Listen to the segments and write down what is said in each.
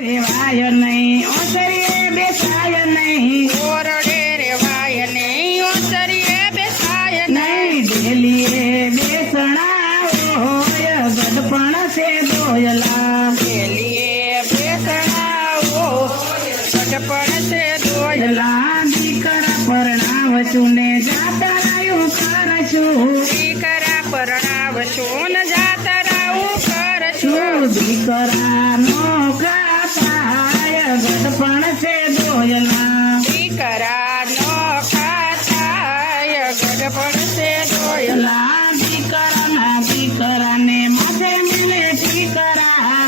રેવાય નહીં ઓસરીએ બેસાય નહીં, ઓરડે રેવાય નહીં ઓસરીએ બેસાય નહીં, ડેલીએ બેસણા હોય ગઢપણ છે દોયલા, ડેલીએ બેસણાવો ગઢપણ છે દોયલા, દીકરા પરણાવશું ને જાતરાયું કરશું, દીકરા પરણાવશું ને જાતરાવું કરશું, દીકરા નોખા થાય ગઢપણ છે દોયલા, દીકરા નોખા થાય ગઢપણ છે દોયલા, દીકરાને માથે મિલે ઠીકરા,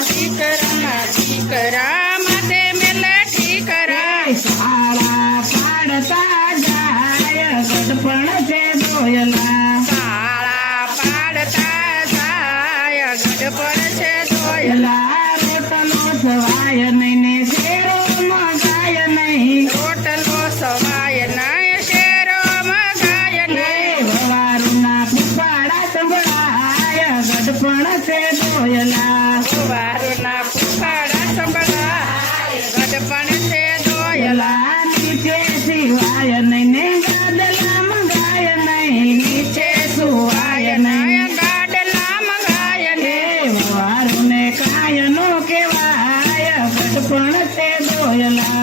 દીકરા માથે મેલે ઠીકરા, શાળા પાડતા જાય ગઢપણ છે દોયલા, શાળા પાડતા જાય ગઢપણ છે દોયલા, રોટલો સવાય નહીં ને શેરો મગાય નહીં, રોટલો સવાય નહીં શેરો મગાય નહીં, વવારુના ફૂફાડા સંભળાય ગઢપણ છે દોયલા, વારુના ફૂફાડા સંભળાય ગઢપણ છે દોયલા, નીચે સિવાય નહીં ને ગાદલા મંગાય નહીં, નીચે સુવાય નહીં, ગાડલા મંગાય ને, વવારુને કાયનો કેવાય ગઢપણ છે દોયલા,